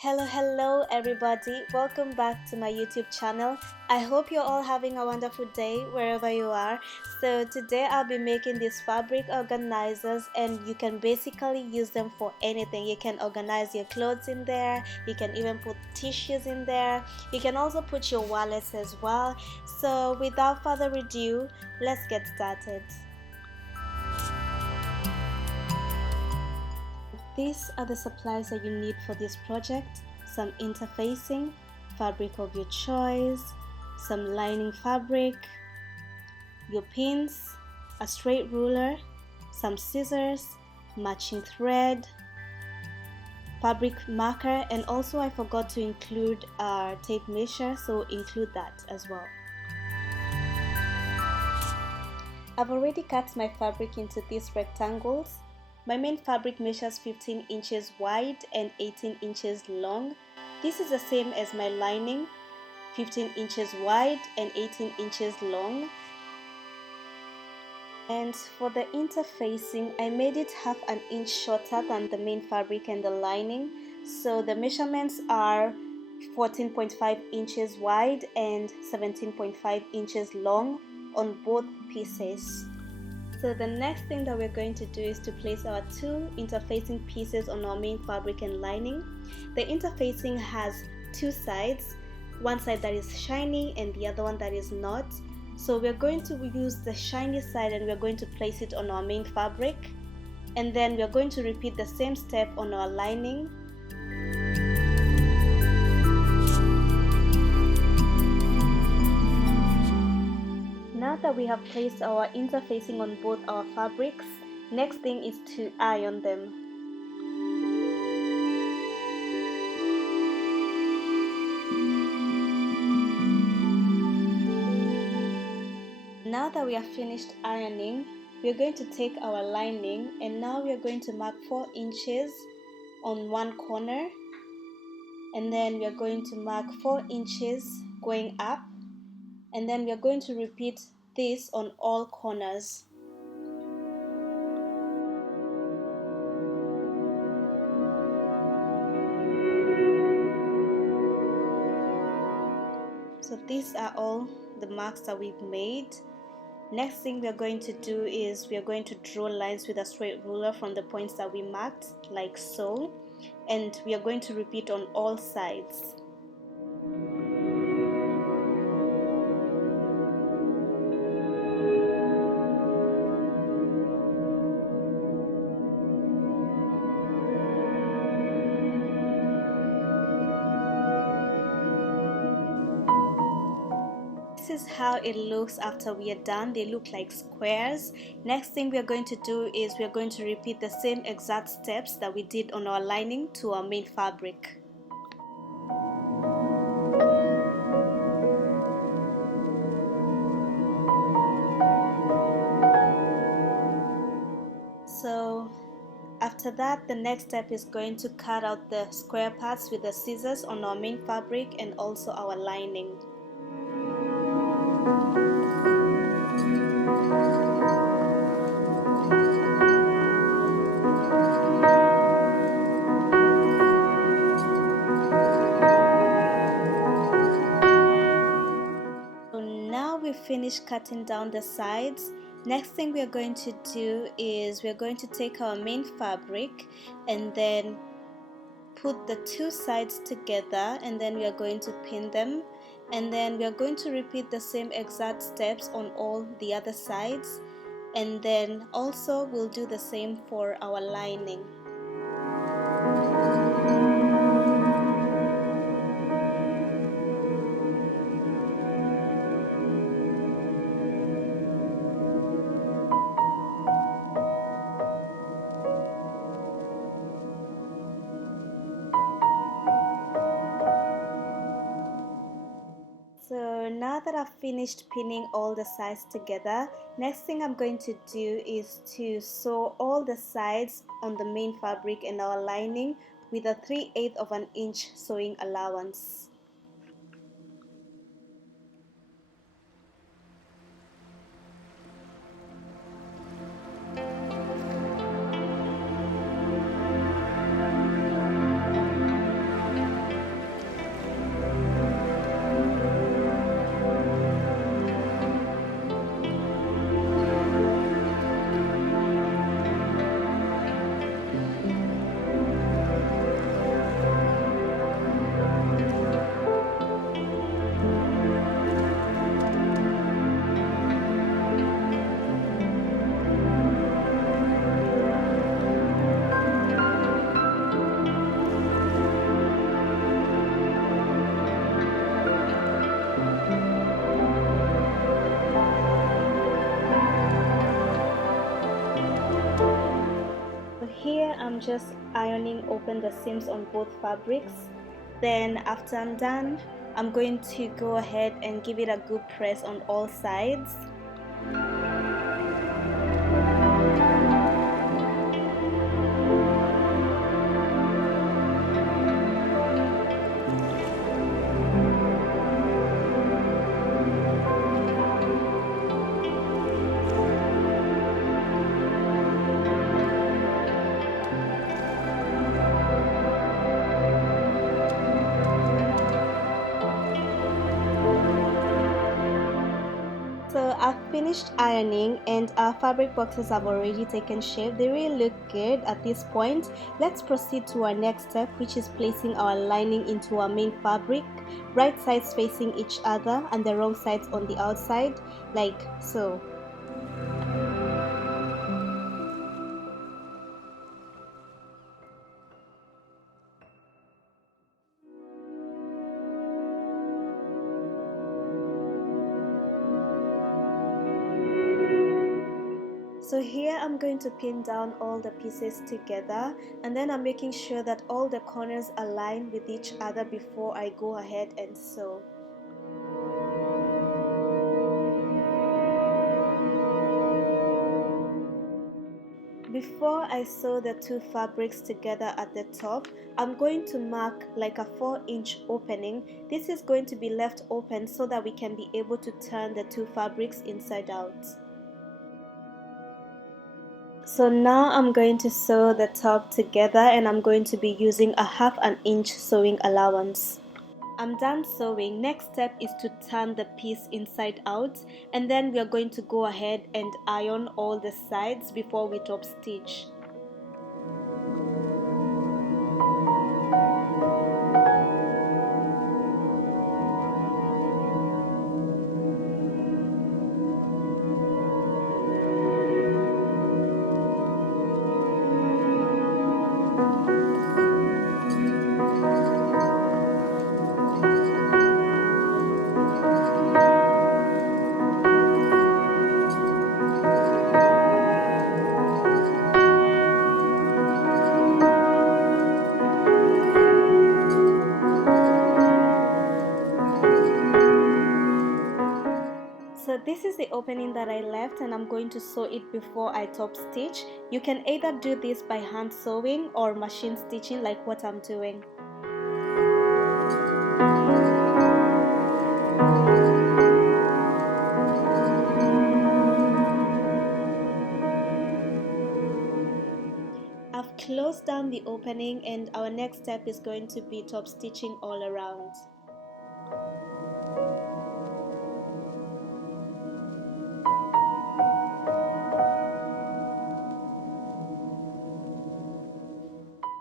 Hello everybody. Welcome back to my YouTube channel. I hope you're all having a wonderful day wherever you are. So today I'll be making these fabric organizers, and you can basically use them for anything. You can organize your clothes in there. You can even put tissues in there. You can also put your wallets as well. So without further ado, let's get started. These are the supplies that you need for this project: some interfacing, fabric of your choice, some lining fabric, your pins, a straight ruler, some scissors, matching thread, fabric marker, and also I forgot to include a tape measure, so include that as well. I've already cut my fabric into these rectangles. My main fabric measures 15 inches wide and 18 inches long. This is the same as my lining, 15 inches wide and 18 inches long. And for the interfacing, I made it half an inch shorter than the main fabric and the lining. So the measurements are 14.5 inches wide and 17.5 inches long on both pieces. So the next thing that we're going to do is to place our two interfacing pieces on our main fabric and lining. The interfacing has two sides, one side that is shiny and the other one that is not. So we're going to use the shiny side and we're going to place it on our main fabric, and then we're going to repeat the same step on our lining. Now that we have placed our interfacing on both our fabrics, next thing is to iron them. Now that we have finished ironing, we're going to take our lining, and now we are going to mark 4 inches on one corner, and then we are going to mark 4 inches going up, and then we are going to repeat this on all corners. So these are all the marks that we've made. Next thing we are going to do is we are going to draw lines with a straight ruler from the points that we marked, like so, and we are going to repeat on all sides. This is how it looks after we are done. They look like squares. Next thing we are going to do is we are going to repeat the same exact steps that we did on our lining to our main fabric. So after that, the next step is going to cut out the square parts with the scissors on our main fabric and also our lining. So now we've finished cutting down the sides. Next thing we are going to do is we're going to take our main fabric and then put the two sides together, and then we are going to pin them, and then we are going to repeat the same exact steps on all the other sides, and then also we'll do the same for our lining. So now that I've finished pinning all the sides together, next thing I'm going to do is to sew all the sides on the main fabric and our lining with a 3/8 of an inch sewing allowance. I'm just ironing open the seams on both fabrics. Then after I'm done, I'm going to go ahead and give it a good press on all sides. So I've finished ironing and our fabric boxes have already taken shape. They really look good at this point. Let's proceed to our next step, which is placing our lining into our main fabric, right sides facing each other and the wrong sides on the outside, like so. So here I'm going to pin down all the pieces together, and then I'm making sure that all the corners align with each other before I go ahead and sew. Before I sew the two fabrics together at the top, I'm going to mark like a 4-inch opening. This is going to be left open so that we can be able to turn the two fabrics inside out. So now I'm going to sew the top together, and I'm going to be using a 1/2 inch sewing allowance. I'm done sewing. Next step is to turn the piece inside out, and then we are going to go ahead and iron all the sides before we top stitch. So this is the opening that I left, and I'm going to sew it before I top stitch. You can either do this by hand sewing or machine stitching like what I'm doing. I've closed down the opening, and our next step is going to be top stitching all around.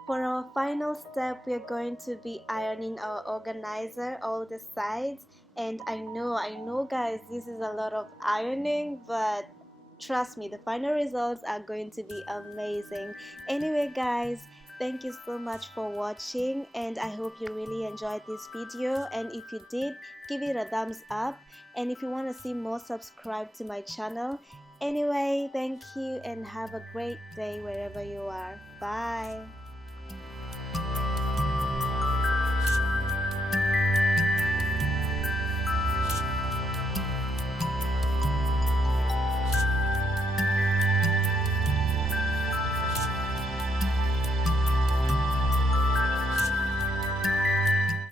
For our final step, we are going to be ironing our organizer, all the sides. And I know guys, this is a lot of ironing, but trust me, the final results are going to be amazing. Anyway guys, thank you so much for watching, and I hope you really enjoyed this video. And if you did, give it a thumbs up, and if you want to see more, subscribe to my channel. Anyway, thank you and have a great day wherever you are. Bye.